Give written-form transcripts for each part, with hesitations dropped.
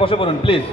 বসে পড়ুন প্লিজ।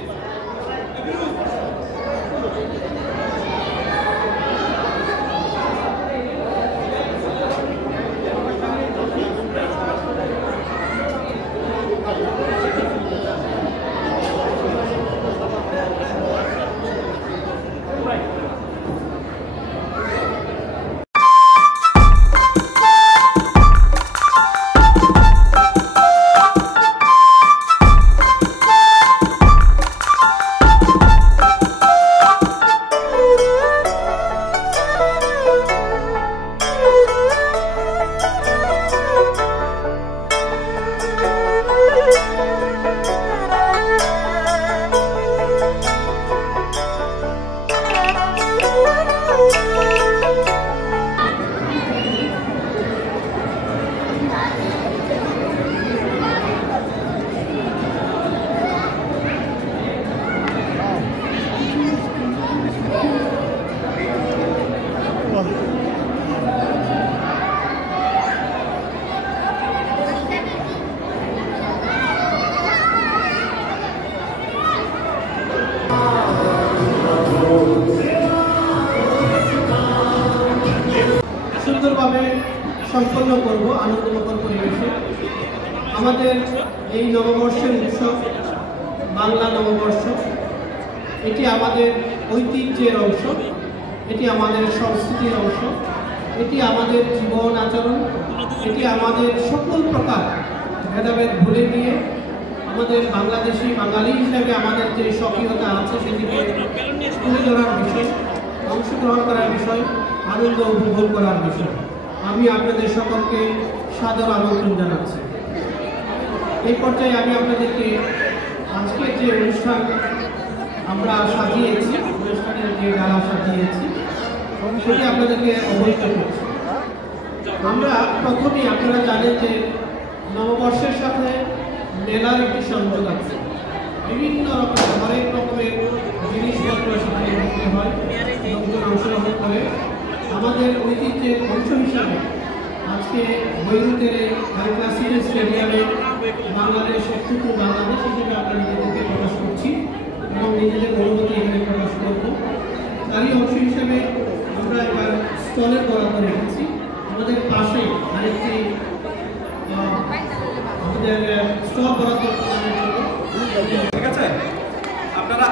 সুন্দরভাবে সম্পন্ন করব আনন্দমুখর পরিবেশে। আমাদের এই নববর্ষের উৎসব বাংলা নববর্ষ, এটি আমাদের ঐতিহ্যের অংশ, এটি আমাদের সংস্কৃতির অংশ, এটি আমাদের জীবন আচরণ, এটি আমাদের সকল প্রকার ভেদাভেদ ভুলে গিয়ে আমাদের বাংলাদেশি বাঙালি হিসাবে আমাদের যে স্বকীয়তা আছে সেটিকে তুলে ধরার বিষয়, অংশগ্রহণ করার বিষয়, আনন্দ উপভোগ করার বিষয়। আমি আপনাদের সকলকে সাদর আমন্ত্রণ জানাচ্ছি। এই পর্যায়ে আমি আপনাদেরকে আজকের যে অনুষ্ঠান আমরা সাজিয়েছি, অনুষ্ঠানের যে গালা সাজিয়েছি সেটি আপনাদেরকে অবহিত করছি। আমরা প্রথমেই আপনারা জানেন যে নববর্ষের সাথে মেলার একটি সংযোগ আছে। বিভিন্ন রকম হরেক রকমের জিনিসপত্র সেখানে বিক্রি হয়, লোকজন অংশগ্রহণ করে। আমাদের ঐতিহ্যের অংশ হিসাবে আজকে বৈরুতের হাইক্লাসিক স্টেডিয়ামে বাংলাদেশ একটুকু বাংলাদেশ হিসেবে আমরা নিজেদেরকে প্রকাশ করছি এবং নিজেদের অনুভূতি এখানে প্রকাশ করব। তারই অংশ হিসাবে আমরা এবার স্টলের বরাদ্দ রেখেছি। আমাদের পাশে আরেকটি আমাদের স্টল বরাদ্দ করার জন্য, ঠিক আছে আপনারা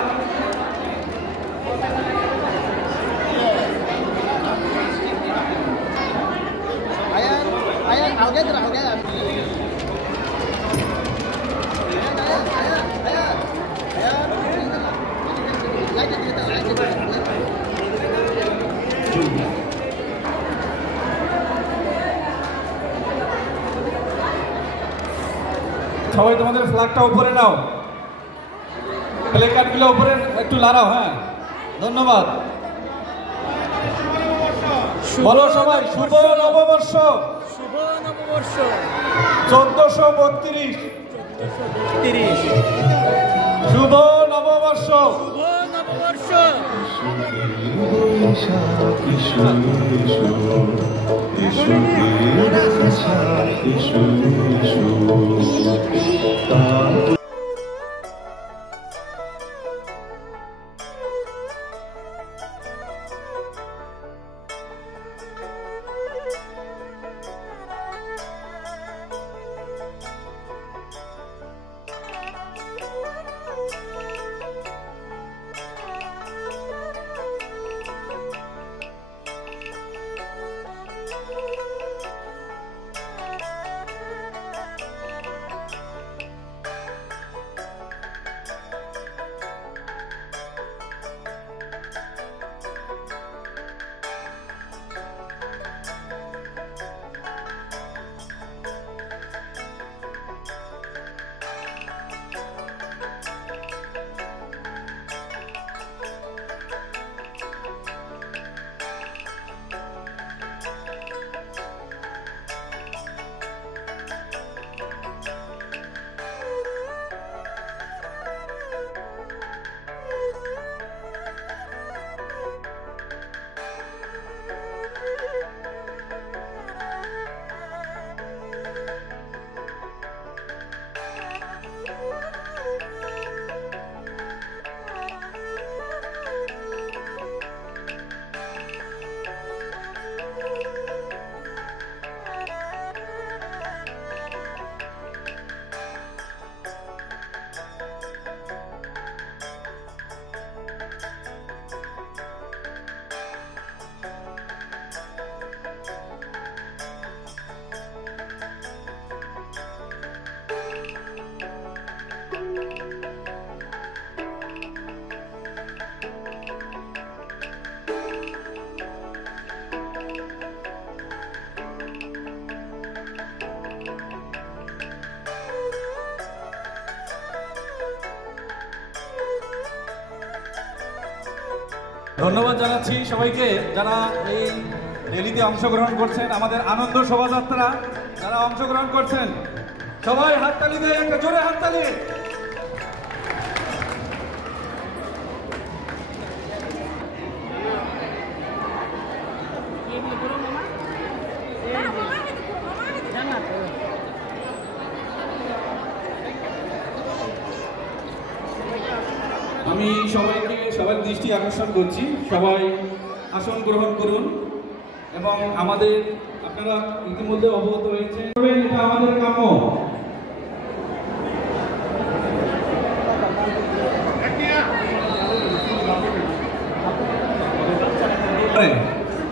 সবাই তোমাদের ফ্ল্যাগটা উপরে নাও, প্লে কার্ডগুলো উপরে একটু লাড়াও। হ্যাঁ, ধন্যবাদ। বলো সবাই, শুভ নববর্ষ, শুভ নববর্ষ 1432। শুভ নববর্ষ, শুভ নববর্ষ। ধন্যবাদ জানাচ্ছি সবাইকে যারা এই র্যালিতে অংশগ্রহণ করছেন, আমাদের আনন্দ শোভাযাত্রা যারা অংশগ্রহণ করছেন, সবাই হাততালি দেয়, একটা জোরে হাততালি। আমি সবার দৃষ্টি আকর্ষণ করছি, সবাই আসন গ্রহণ করুন এবং আপনারা ইতিমধ্যে অবগত হয়েছেন, এটা আমাদের কাম্য।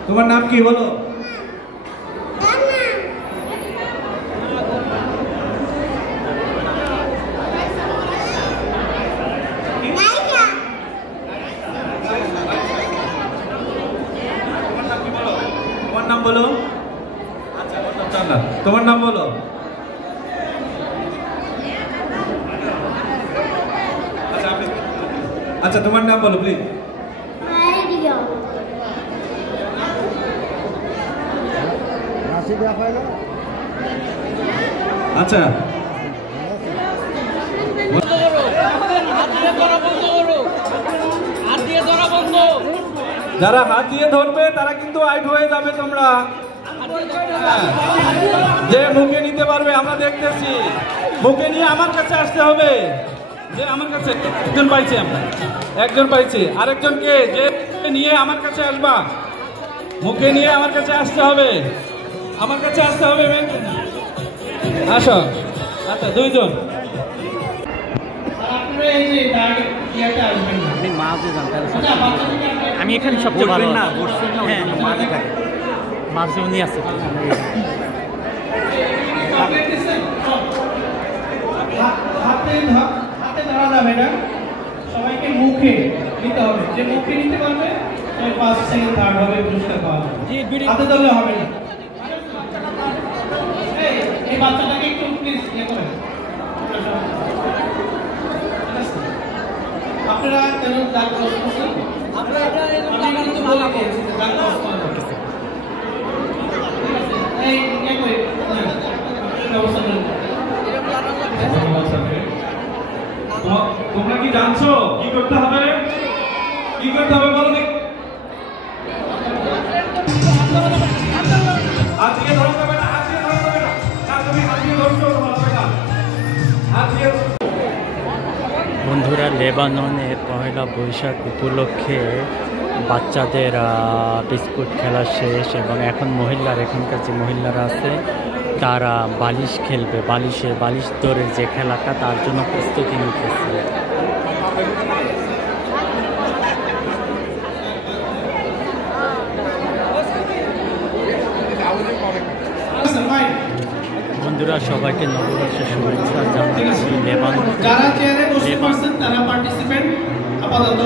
তোমার নাম কি বলো? নাম বলো। আচ্ছা, তোমার নাম বলো। আচ্ছা, তোমার নাম বলো প্লিজ। আচ্ছা, যারা হাত দিয়ে ধরবে তারা কিন্তু আউট হয়ে যাবে। তোমরা যে মুখে নিতে পারবে আমরা দেখতেছি, মুখে নিয়ে আমার কাছে আসতে হবে। যে আমার কাছে একজন পাইছি, আরেকজনকে যে নিয়ে আমার কাছে আসবা, মুখে নিয়ে আমার কাছে আসতে হবে, আমার কাছে আসতে হবে। আসো। আচ্ছা, দুইজন। আমি এখানে সবচেয়ে ভালো না, মাঝে উনি আছে। হাতে ধরা যাবে না, সবাইকে মুখে নিতে হবে। যে মুখে নিতে পারবে সে ফার্স্ট সেকেন্ড থার্ড হবে, পুরস্কার পাওয়া যাবে। হাতে ধরলে হবে না। এই বাচ্চাটাকে একটু প্লিজ করেন। আপনারা কেন দাগ ক্রস করছেন? আমি কিন্তু বলে দিয়েছি দাগ ক্রস করতে। এই করে ব্যবস্থা করুন। তোমরা কি জানছো কি করতে হবে? কি করতে হবে বলো দেখি। আজকে ধরা যাবে না, আজকে ধরা যাবে না। তুমি আজকে ধরছো হবে না। আজকে বন্ধুরা, লেবাননে পহেলা বৈশাখ উপলক্ষে বাচ্চাদের বিস্কুট খেলা শেষ এবং এখন এখানকার যে মহিলারা আছে তারা বালিশ খেলবে। বালিশ দৌড়ের যে খেলাটা, তার জন্য প্রস্তুতি নিতেছে। বন্ধুরা, সবাইকে নববর্ষের শুভেচ্ছা জানাচ্ছি। লেবানন যারা চেয়ারে বসে পারছেন তারা পার্টিসিপেন্ট আপাতত।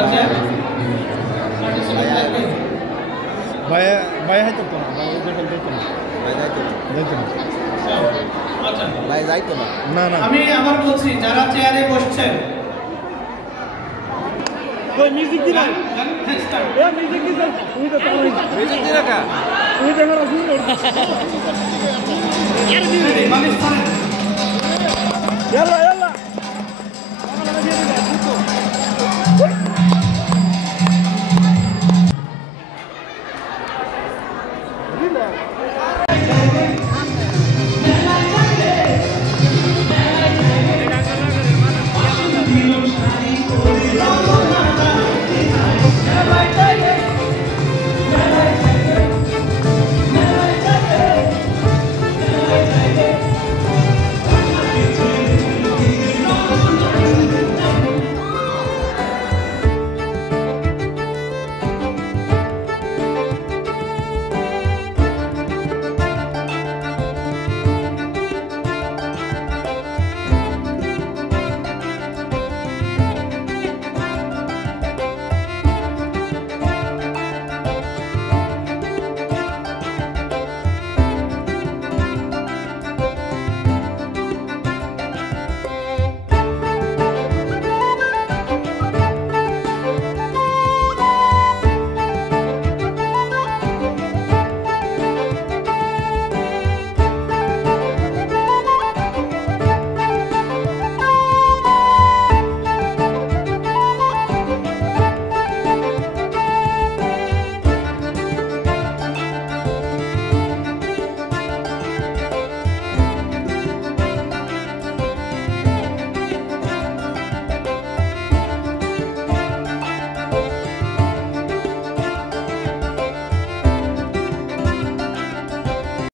আচ্ছা, পার্টিসিপেন্ট ভাই হয়তো তো না, ভাই যখন দেখতো না, ভাই যাইতো না। না না, আমি আবার বলছি, যারা চেয়ারে বসছেন ওই মিউজিক দিলা, এ মিউজিক দিলা, তুমি তো তাও মিউজিক দিলা কা, তুমি দেখো না, শুনো ইয়ার দি মালিশ করেন।